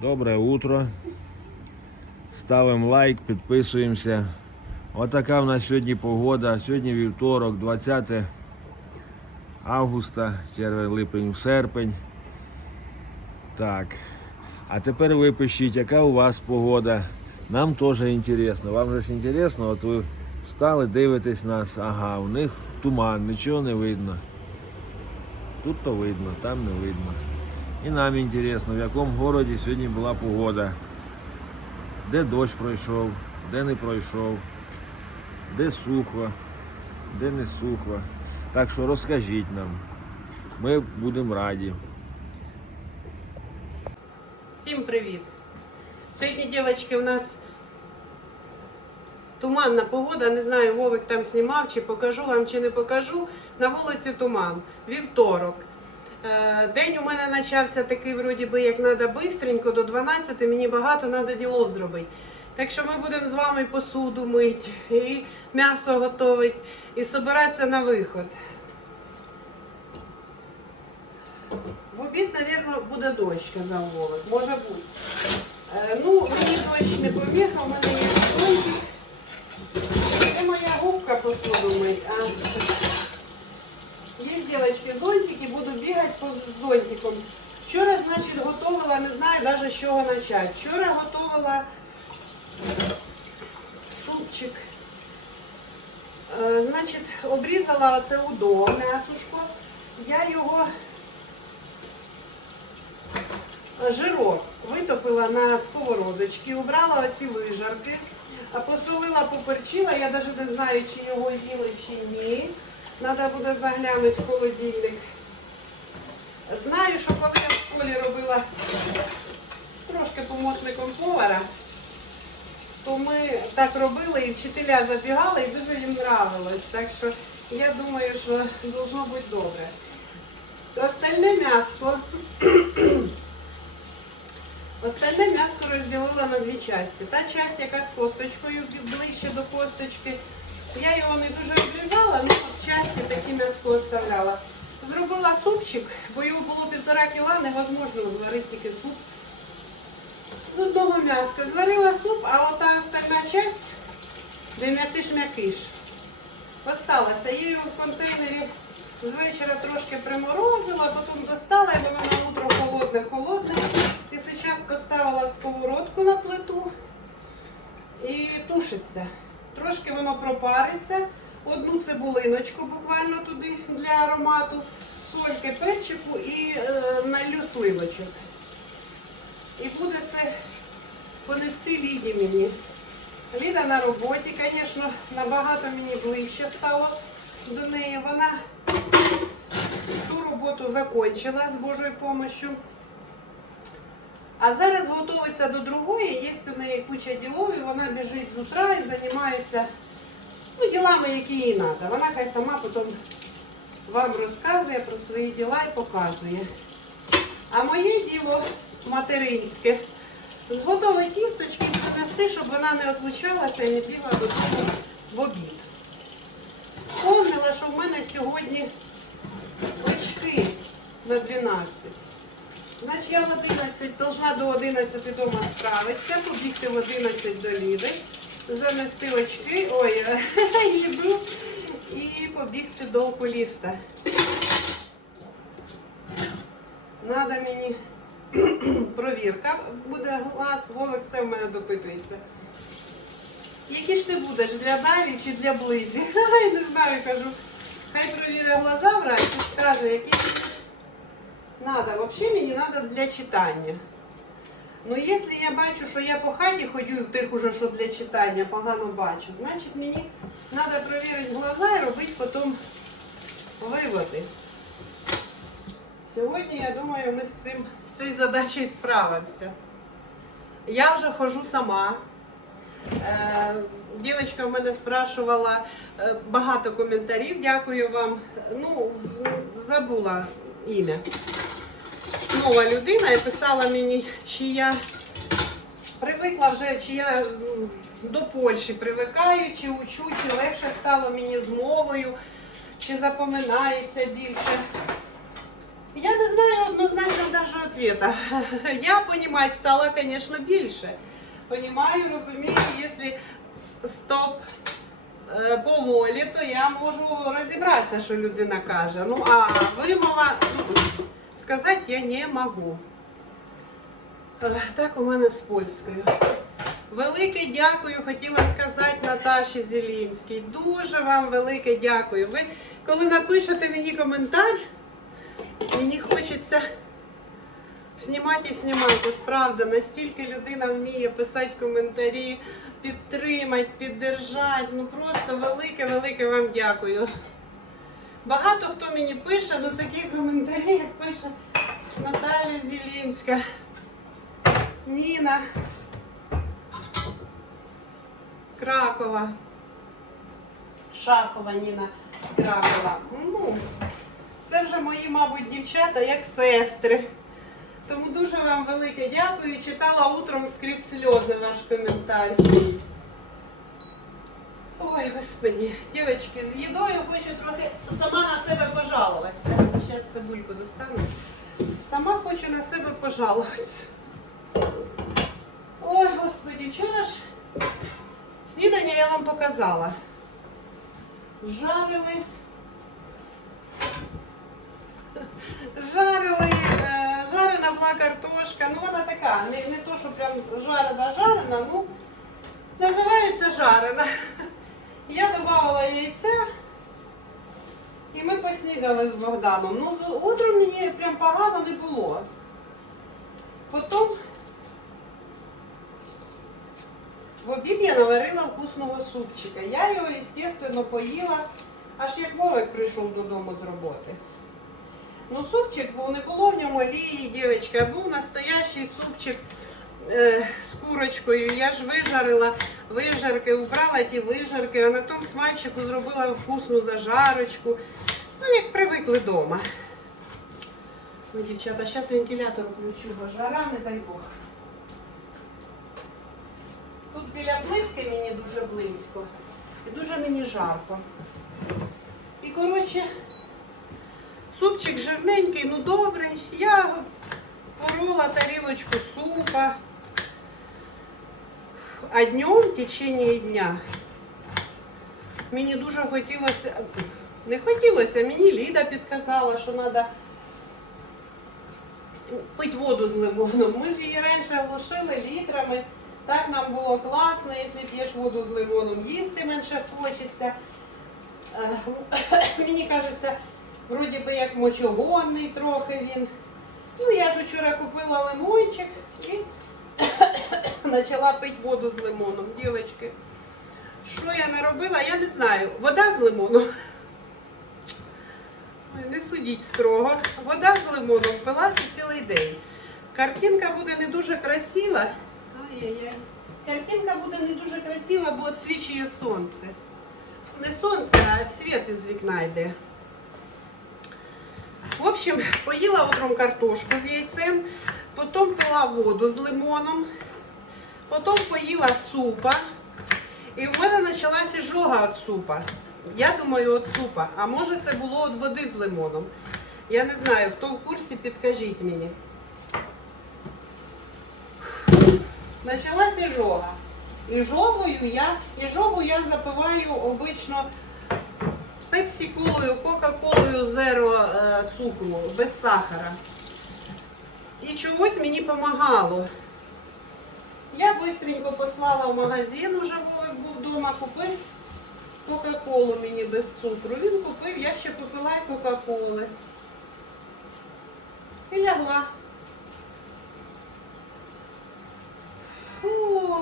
Доброе утро. Ставимо лайк, підписуємося. Отака в нас сьогодні погода. Сьогодні вівторок, 20 августа, червень, липень, серпень. Так. А тепер ви пишіть, яка у вас погода. Нам теж інтересно. Вам же ж інтересно, от ви встали, дивитесь нас, ага, у них туман, нічого не видно. Тут то видно, там не видно. І нам інтересно, в якому городі сьогодні була погода. Де дощ пройшов, де не пройшов, де сухо, де не сухо. Так що розкажіть нам. Ми будемо раді. Всім привіт! Сьогодні, дівчатки, у нас туманна погода. Не знаю, Вовик там знімав, чи покажу вам, чи не покажу. На вулиці туман. Вівторок. Е, День у мене почався такий, вроді би, як треба швидко, до 12, мені багато треба ділов зробити. Так що ми будемо з вами посуду мити, і м'ясо готувати, і збиратися на виход. В обід, мабуть, буде дощ, казав Вовик. Може бути. Е, ну, мені дощ не поміха, у мене є зонтик. Це моя губка посуду мить. Є, дівчатки, зонтики, буду бігати з зонтиком. Вчора, значить, готувала, не знаю навіть з чого почати. Вчора готувала супчик. Е, Значить, обрізала оце удо, м'ясушко. Я його жирок витопила на сковородочки, убрала оці вижарки, посолила, поперчила. Я навіть не знаю, чи його їли, чи ні. Треба буде заглянути в холодильник. Знаю, що коли я в школі робила трошки помощником повара, то ми так робили і вчителя забігали, і дуже їм нравилось. Так що я думаю, що должно бути добре. Остальне м'ясо Остальне м'ясо розділила на дві частини. Та часть, яка з косточкою ближче до косточки, я його не дуже обрізала, але в часті таке м'ясо оставляла. Зробила супчик, бо його було півтора кіла, невозможно зварити тільки суп. З одного м'яска. Зварила суп, а ота остальна часть, де м'якиш м'якиш, осталася. Я його в контейнері з вечора трошки приморозила, потім достала, і воно на утро холодне-холодне. І зараз поставила сковородку на плиту і тушиться. Трошки воно пропариться. Одну цибулиночку буквально туди для аромату, сольки, перчику і е, налью сливочок. І буде це понести Ліді мені. Ліда на роботі, звісно, набагато мені ближче стало до неї. Вона ту роботу закончила з Божою допомогою. А зараз готується до другої, є у неї куча ділов, і вона біжить з утра і займається ну, ділами, які їй треба. Вона хай сама потім вам розказує про свої діла і показує. А моє діло материнське зготовити тісточки принести, щоб вона не отлучалася і не бігла додому в обід. Вспомнила, що в мене сьогодні очки на 12. Значить, я в 11 должна до 11 вдома справитися, побігти в 11 до Ліди, занести очки, ой, їду і побігти до окуліста. Надо мені провірка, буде глаз, Вовик все в мене допитується. Які ж ти будеш, для далі чи для близі? Не знаю, кажу. Хай провірить глаза врач і скаже, які Надо, взагалі мені треба для читання. Ну, якщо я бачу, що я по хаті ходю в тих уже, що для читання погано бачу, значить мені треба перевірити глаза і робити потім виводи. Сьогодні, я думаю, ми з, цим, з цією задачею справимося. Я вже хожу сама. Е, Дівчинка в мене спрашувала е, багато коментарів. Дякую вам. Ну, забула ім'я. Нова людина і писала мені, чи я привикла вже, чи я до Польщі привикаю, чи учу, чи легше стало мені з мовою, чи запоминається більше. Я не знаю однозначно даже ответа. Я понимать стала, конечно, більше. Понимаю, розумію, якщо стоп е, по волі, то я можу розібратися, що людина каже. Ну, а вимова сказати я не можу. Е, Так у мене з польською. Велике дякую, хотіла сказати Наташі Зелінській. Дуже вам велике дякую. Ви коли напишете мені коментар, мені хочеться знімати і знімати. От правда, настільки людина вміє писати коментарі, підтримати, піддержати. Ну просто велике-велике вам дякую. Багато хто мені пише, ну такі коментарі, як пише Наталя Зелінська, Ніна Кракова. Шахова Ніна з Кракова. Ну, це вже мої, мабуть, дівчата як сестри. Тому дуже вам велике дякую. Читала утром скрізь сльози ваш коментар. Ой, господі, дівчатки, з їдою хочу трохи сама на себе пожалуватися. Зараз цибульку достану. Сама хочу на себе пожалуватися. Ой, господі, вчора ж снідання я вам показала. Жарили. Жарили, е, жарена була картошка. Ну вона така, не, не то, що прям жарена, жарена, ну називається жарена. Я додавала яйця і ми поснідали з Богданом. Ну, утром мені прям погано не було. Потім в обід я наварила вкусного супчика. Я його, звісно, поїла, аж як Вовик прийшов додому з роботи. Ну, супчик був, не було в ньому олії, дівчатка, був настоящий супчик е, з курочкою. Я ж вижарила вижарки, убрала ті вижарки, а на тому смальчику зробила вкусну зажарочку. Ну, як привикли вдома. Ой, дівчата, зараз вентилятор включу, бо жара, не дай Бог. Тут біля плитки мені дуже близько і дуже мені жарко. І коротше, супчик жирненький, ну добрий. Я порола тарілочку супа. А днем, в течение дня, мені дуже хотілося, не хотілося, мені Ліда підказала, що треба пити воду з лимоном. Ми ж її раніше глушили літрами. Так нам було класно, якщо п'єш воду з лимоном, їсти менше хочеться. Е, Мені кажеться, вроді би як мочогонний трохи він. Ну, я ж вчора купила лимончик і почала пити воду з лимоном. Дівчатки, що я не робила, я не знаю. Вода з лимоном. Не судіть строго. Вода з лимоном пилася цілий день. Картинка буде не дуже красива. Картинка буде не дуже красива, бо відсвічує сонце. Не сонце, а світ із вікна йде. В общем, поїла утром картошку з яйцем, потім пила воду з лимоном, потім поїла супа. І в мене почалася жога від супа. Я думаю, від супа. А може це було від води з лимоном. Я не знаю, хто в курсі, підкажіть мені. Почалася жога. І жогою я, і жогу я запиваю обично пепсі-колою, кока-колою зеро е, цукру, без сахара. І чогось мені допомагало. Я бистренько послала в магазин, уже Вовик був вдома, купив Кока-колу мені без цукру. Він купив, я ще попила й Кока-коли. І лягла. Фу.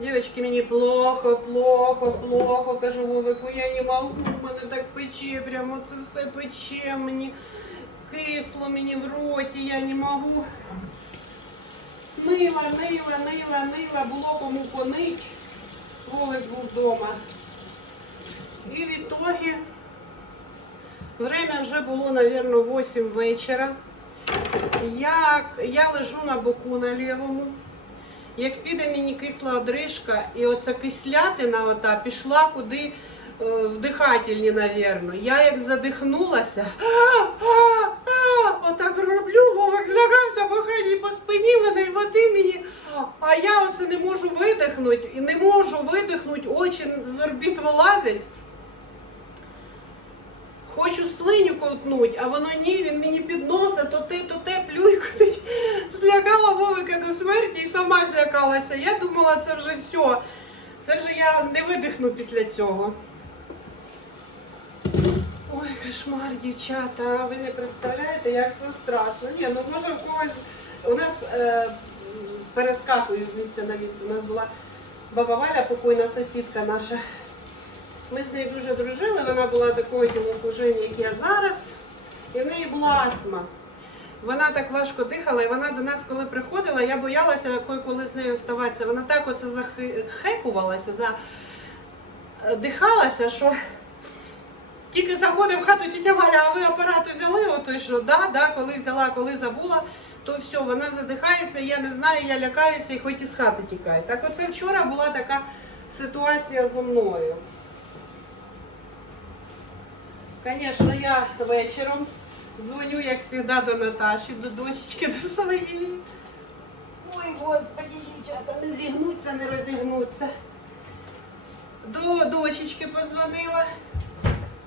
Девочки, мені плохо, плохо, плохо. Кажу, Вовику, я не можу, мене так пече, прямо це все пече мені. Кисло мені в роті, я не можу. Нила, нила, нила, нила, було кому понить. Вовик був вдома. І в ітогі время вже було, мабуть, 8 вечора. Я, я лежу на боку на лівому. Як піде мені кисла одрижка, і оця кислятина ота пішла куди е, вдихательні, навірно. Я як задихнулася, отак роблю, Вовик злягався хаті по спині мене і води мені. А я оце не можу видихнути і не можу видихнути, очі з орбіт вилазять. Хочу слиню ковтнуть, а воно ні, він мені підносить, то те, то те, плюйкотить. Злякала Вовика до смерті і сама злякалася. Я думала, це вже все. Це вже я не видихну після цього. Ой, кошмар, дівчата. Ви не представляєте, як це страшно. Ні, ну може в когось. У нас е, перескакую з місця на місце. У нас була баба Валя, покойна сусідка наша. Ми з нею дуже дружили, вона була такого тілослуження, як я зараз, і в неї була астма. Вона так важко дихала, і вона до нас, коли приходила, я боялася коли з нею оставатися. Вона так оце захекувалася, задихалася, що тільки заходив в хату тітя Валя, а ви апарат взяли, ото що, да, да, коли взяла, коли забула, то все, вона задихається, я не знаю, я лякаюся і хоч із хати тікає. Так оце вчора була така ситуація зі мною. Звісно, я вечором дзвоню, як завжди, до Наташі, до дочечки, до своєї. Ой, господи, дівчата, не зігнуться, не розігнуться. До дочечки позвонила.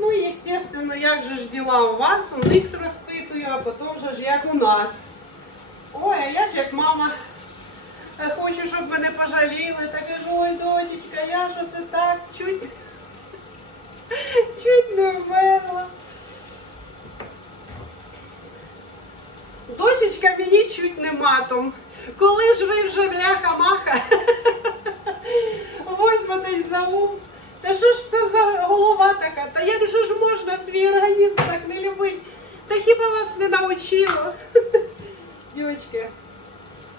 Ну, і, звісно, як же ж діла у вас, у них розпитую, а потім же ж як у нас. Ой, а я ж як мама е, хочу, щоб мене пожаліли. Та кажу, ой, дочечка, я ж оце так чуть, чуть не вмерла. Дочечка мені чуть не матом. Коли ж ви вже бляха-маха возьметесь за ум? Що ж це за голова така? Та як же ж можна свій організм так не любити? Та хіба вас не навчило? Дівчатки,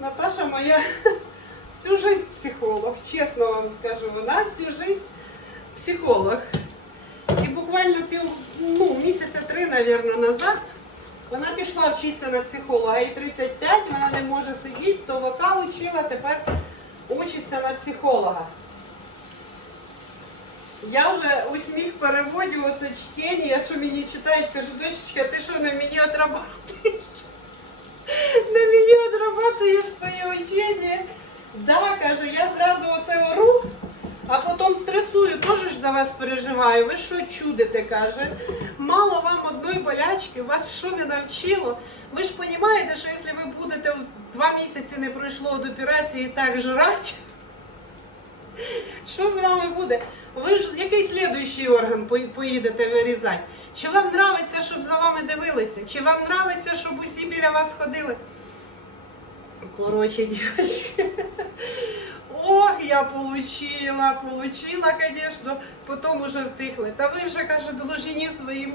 Наташа моя всю жизнь психолог, чесно вам скажу, вона всю жизнь психолог. І буквально пів, ну, місяця три, мабуть, назад вона пішла вчитися на психолога, їй 35, вона не може сидіти, то вокал учила, тепер учиться на психолога. Я вже у сміх переводю оце чтення, що мені читають, кажу, дочечка, ти що на мені отрабатуєш? На мені отрабатуєш своє учення? Да, каже, я зразу оце ору, а потім стресую, теж ж за вас переживаю. Ви що чудите, каже. Мало вам одної болячки, вас що не навчило? Ви ж розумієте, що якщо ви будете два місяці не пройшло від операції так жрати, що з вами буде? Ви ж який слідуючий орган по- поїдете вирізати? Чи вам нравиться, щоб за вами дивилися? Чи вам нравиться, щоб усі біля вас ходили? Коротше, дівчатки. Ох, я получила, получила, звісно, потім уже втихли. Та ви вже, каже, доложені своїм,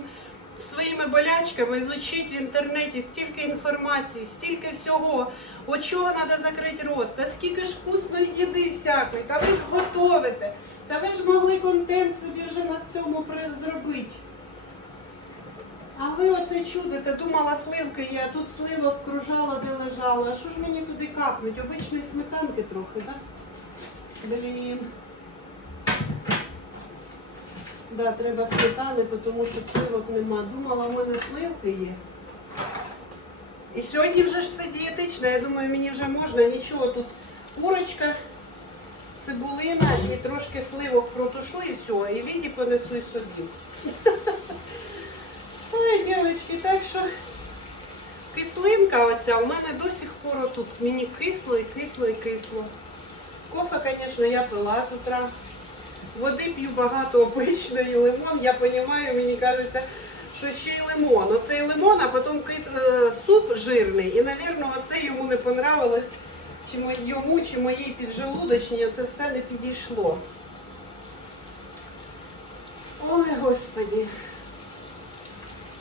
своїми болячками, зучіть в інтернеті стільки інформації, стільки всього. От чого треба закрити рот? Та скільки ж вкусної їди всякої, та ви ж готовите, та ви ж могли контент собі вже на цьому зробити. А ви оце чудите, думала сливки а тут сливок кружала, де лежала. А що ж мені туди капнуть? Обичної сметанки трохи, так? Блін. Да, треба сметани, тому що сливок нема. Думала, у мене сливки є. І сьогодні вже ж це дієтично, я думаю, мені вже можна. Нічого тут курочка, цибулина і трошки сливок протушу і все. І віді понесу і собі. Ой, дівчатки, так що кислинка оця у мене до сих пор тут. Мені кисло і кисло і кисло. Кофе, звісно, я пила з утра. Води п'ю багато обичної, лимон, я розумію, мені кажеться, що ще й лимон. Оцей лимон, а потім кис... е, суп жирний. І, мабуть, оце йому не понравилось, чи йому, чи моїй піджелудочній, це все не підійшло. Ой, Господі.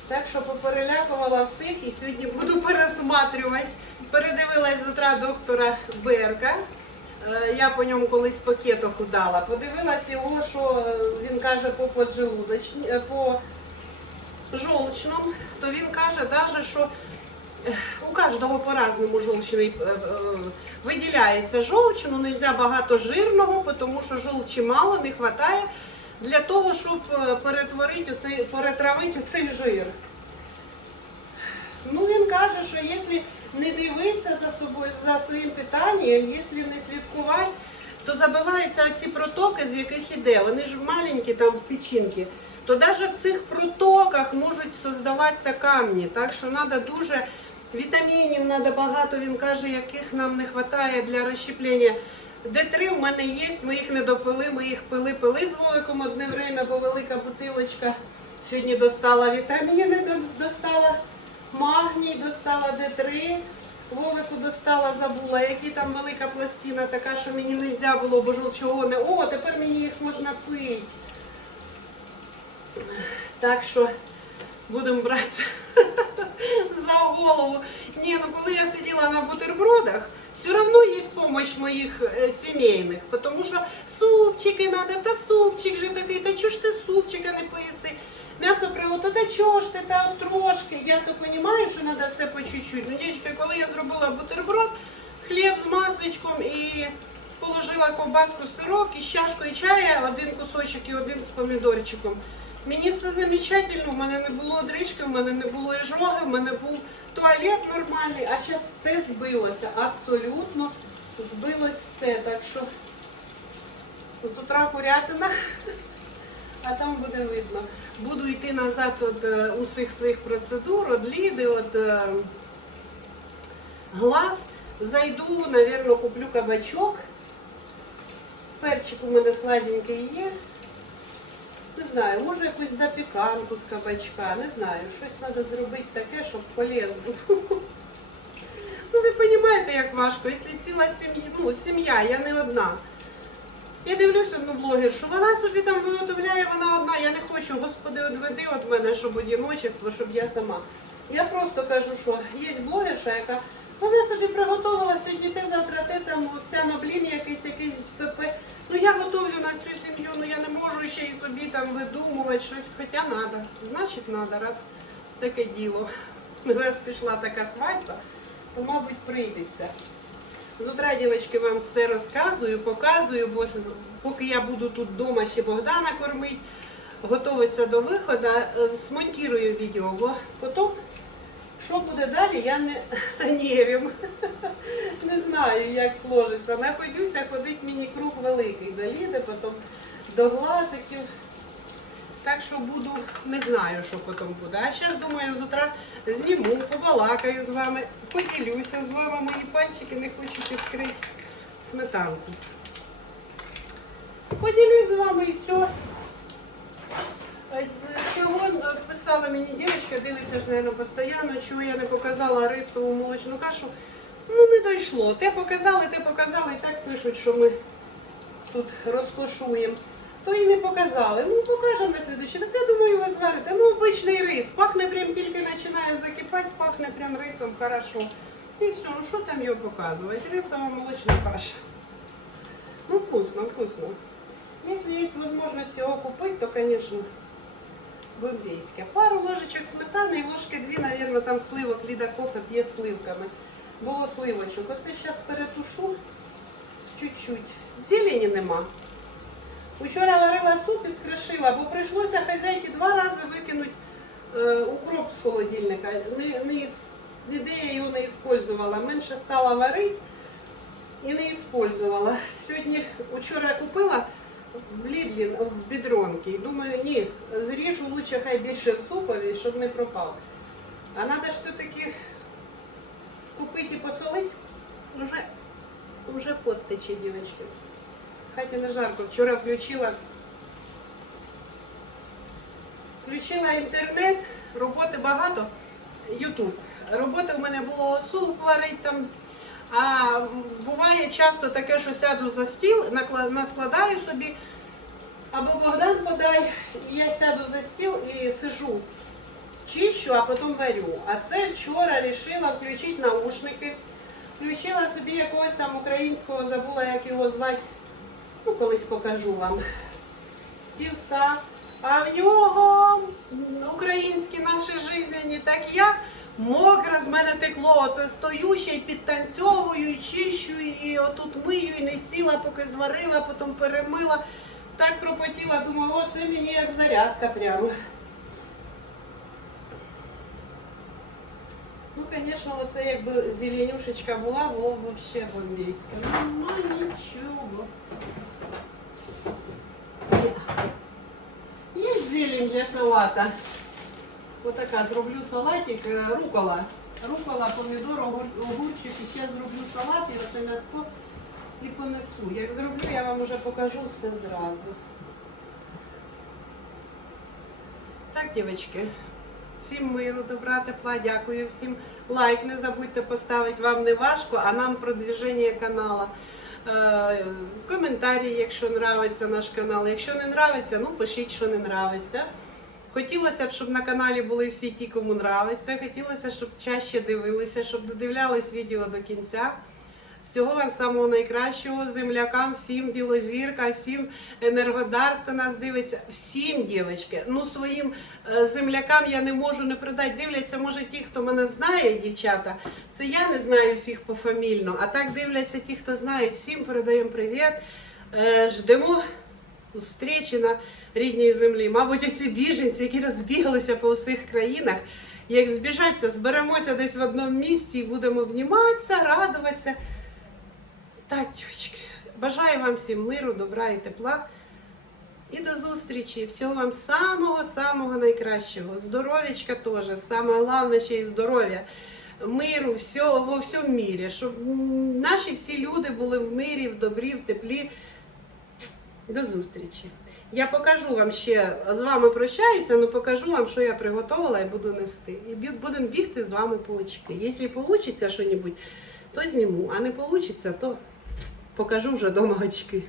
Так що поперелякувала всіх і сьогодні буду пересматрювати. Передивилась з утра доктора Берка. Е, Я по ньому колись пакету худала. Подивилась його, що е, він каже по поджелудочні, е, по жолчному, то він каже, даже, що у кожного по-разному жолчний е, е, виділяється жолч, ну не можна багато жирного, тому що жолчі мало, не вистачає. для того, щоб е, перетворити оцей, перетравити цей жир. Ну він каже, що якщо не дивитися за собою за своїм питанням, якщо не слідкувати, то забиваються оці протоки, з яких іде. Вони ж маленькі там печінки. То навіть в цих протоках можуть создаватися камні. Так що треба дуже вітамінів, треба багато, він каже, яких нам не вистачає для розщеплення. Д3 в мене є, ми їх не допили, ми їх пили-пили з Вовиком одне время, бо велика бутилочка. Сьогодні достала вітаміни, достала магній, достала Д3. Вовику достала, забула, які там велика пластина, така, що мені не можна було, бо чого не. О, тепер мені їх можна пити. Так що будемо братися за голову. Ні, ну коли я сиділа на бутербродах, все одно є допомога моїх е, сімейних, тому що супчики треба, та супчик же такий, та чого ж ти супчика не поїси? М'ясо приготував, та чого ж ти, та трошки. Я то розумію, що треба все по чуть-чуть. Ну, дівчатка, коли я зробила бутерброд, хліб з масличком і положила ковбаску, сирок і з чашкою чая, один кусочок і один з помідорчиком. Мені все замечательно, в мене не було дрижки, в мене не було іжоги, в мене був туалет нормальний, а зараз все збилося, абсолютно збилось все. Так що з утра курятина, а там буде видно. Буду йти назад від е, усіх своїх процедур, від ліди, від е, глаз. Зайду, напевно, куплю кабачок. Перчик у мене сладенький є. Не знаю, може якусь запіканку з кабачка, не знаю, щось треба зробити таке, щоб полезно. Ну ви розумієте, як важко, якщо ціла сім'я, ну, сім'я, я не одна. Я дивлюсь одну блогершу, вона собі там виготовляє, вона одна. Я не хочу, господи, одведи від мене, щоб одіночество, щоб я сама. Я просто кажу, що є блогерша, яка вона собі приготувала сьогодні те, завтра те, там вся блін якийсь, якийсь ПП. Ну я готовлю на всю сім'ю, ну я не можу ще й собі там видумувати щось, хоча треба. Значить треба, раз таке діло. Раз пішла така свадьба, то, мабуть, прийдеться. З утра, дівчатки, вам все розказую, показую, бо поки я буду тут вдома ще Богдана кормити, готуватися до виходу, смонтірую відео, бо потім, що буде далі, я не, не вірю. Не знаю, як сложиться. Напоюся ходить мені круг великий до ліди, потім до глазиків. Так що буду, не знаю, що потім буде. А зараз, думаю, з утра зніму, побалакаю з вами, поділюся з вами. Мої пальчики не хочуть відкрити сметанку. Поділюсь з вами і все. Е, Чого е, писала мені дівчинка, дивиться ж, мабуть, постійно, чого я не показала рисову молочну кашу. Ну, не дійшло. Те показали, те показали, і так пишуть, що ми тут розкошуємо. То і не показали. Ну, покажемо на слідуючий раз. Я думаю, ви зварите. Ну, обичний рис. Пахне прям тільки починає закипати, пахне прям рисом хорошо. І все, ну що там його показувати? Рисова молочна каша. Ну, вкусно, вкусно. Если есть возможность его купить, то, конечно, бомбейське. Пару ложечок сметани і ложки дві, наверное, там сливок Ліда Кофе п'є сливками. Було сливочок. Оце зараз перетушу чуть-чуть. Зелені нема. Учора варила суп і скришила, бо прийшлося хазяйки два рази викинути е, укроп з холодильника. Не, не, ніде я його не використовувала. Менше стала варити і не використовувала. Сьогодні, вчора я купила в Лідлі в бідронки. І думаю, ні, зріжу лучше хай більше в супові, щоб не пропав. А треба ж все-таки купити і посолити. Вже, вже пот тече, дівчатки. Хаті не жарко. Вчора включила. Включила інтернет, роботи багато. Ютуб. Роботи в мене було суп варить там. А буває часто таке, що сяду за стіл, наскладаю собі, або Богдан подай, і я сяду за стіл і сижу, чищу, а потім варю. А це вчора вирішила включити наушники. Включила собі якогось там українського, забула, як його звати. Ну, колись покажу вам. Півця. А в нього українські наші жизненні, так я мокра, з мене текло. Оце стою ще й підтанцьовую, і чищу, і отут мию, і не сіла, поки зварила, потім перемила. так пропотіла, думаю, о, це мені як зарядка прямо. Ну, звісно, оце якби зеленюшечка була, було б взагалі бомбейське. Ну, ну нічого. Є зелень для салата. Отака, зроблю салатик, е, рукола. Рукола, помідор, огурчик, і ще зроблю салат і оце м'яско і понесу. Як зроблю, я вам вже покажу все зразу. Так, дівчатки. Всім миру, добра, тепла, дякую всім. Лайк не забудьте поставити, вам не важко, а нам продвіження каналу. Е, коментарі, якщо нравиться наш канал. Якщо не нравиться, ну пишіть, що не нравиться. Хотілося б, щоб на каналі були всі ті, кому нравиться. Хотілося, щоб чаще дивилися, щоб додивлялись відео до кінця. Всього вам самого найкращого, землякам, всім білозірка, всім енергодар, хто нас дивиться, всім дівчатки. Ну своїм е, землякам я не можу не передати. Дивляться, може, ті, хто мене знає, дівчата. Це я не знаю всіх пофамільно, а так дивляться ті, хто знають. Всім передаємо привіт. Е, Ждемо зустрічі на рідній землі. Мабуть, оці біженці, які розбігалися по всіх країнах. Як збіжаться, зберемося десь в одному місці і будемо обніматися, радуватися. Дівчатки, бажаю вам всім миру, добра і тепла. І до зустрічі. Всього вам самого-самого найкращого. Здоров'ячка теж. Саме головне ще й здоров'я. Миру всього, во всьому мірі. Щоб наші всі люди були в мирі, в добрі, в теплі. До зустрічі. Я покажу вам ще, з вами прощаюся, але покажу вам, що я приготувала і буду нести. І будемо бігти з вами по очки. Якщо вийде щось, то зніму, а не вийде, то покажу вже дома очки.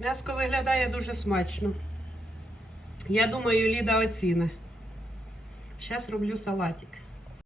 М'яско виглядає дуже смачно. Я думаю, Ліда оціни. Зараз роблю салатик.